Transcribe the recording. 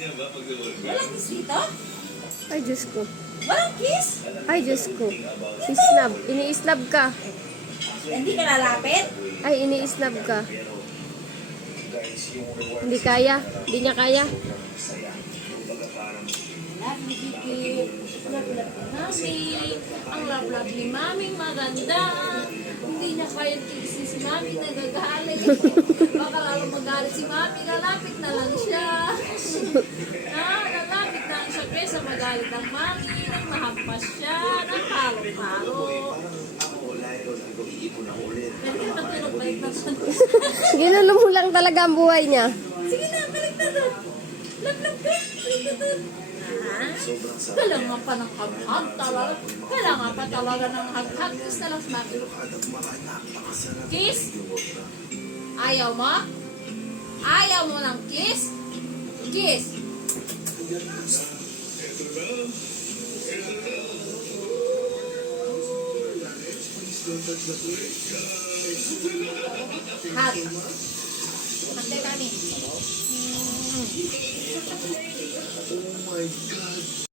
Walang kiss dito? Ay, Diyos ko. Walang kiss? Ay, Diyos ko. Isnab. Ini-isnab ka. Hindi ka lalapit? Ay, ini-isnab ka. Hindi kaya. Hindi niya kaya. Love ni Kiki. Love love ni Mami. Ang love love ni Maming maganda. Hindi niya kaya kissin si Mami nagagalit. Baka lalo magalit si Mami. Lalapit na lang siya. Lalapit na lang siya kesa magalit ang Mami. Nang mahampas siya. Nang palo-palo. Pwede ka balik na doon. Ginulo mo lang talaga ang buhay niya. Sige na, balik na doon. Love ka. Balik na doon. Ah, kailangan pa ng hag-hag talaga. Kailangan pa talaga ng hag-hag. Kiss na lang Mami. Kiss? Ayaw mo? Ayaw mo ng kiss? Kiss. Hug. Hug tayo,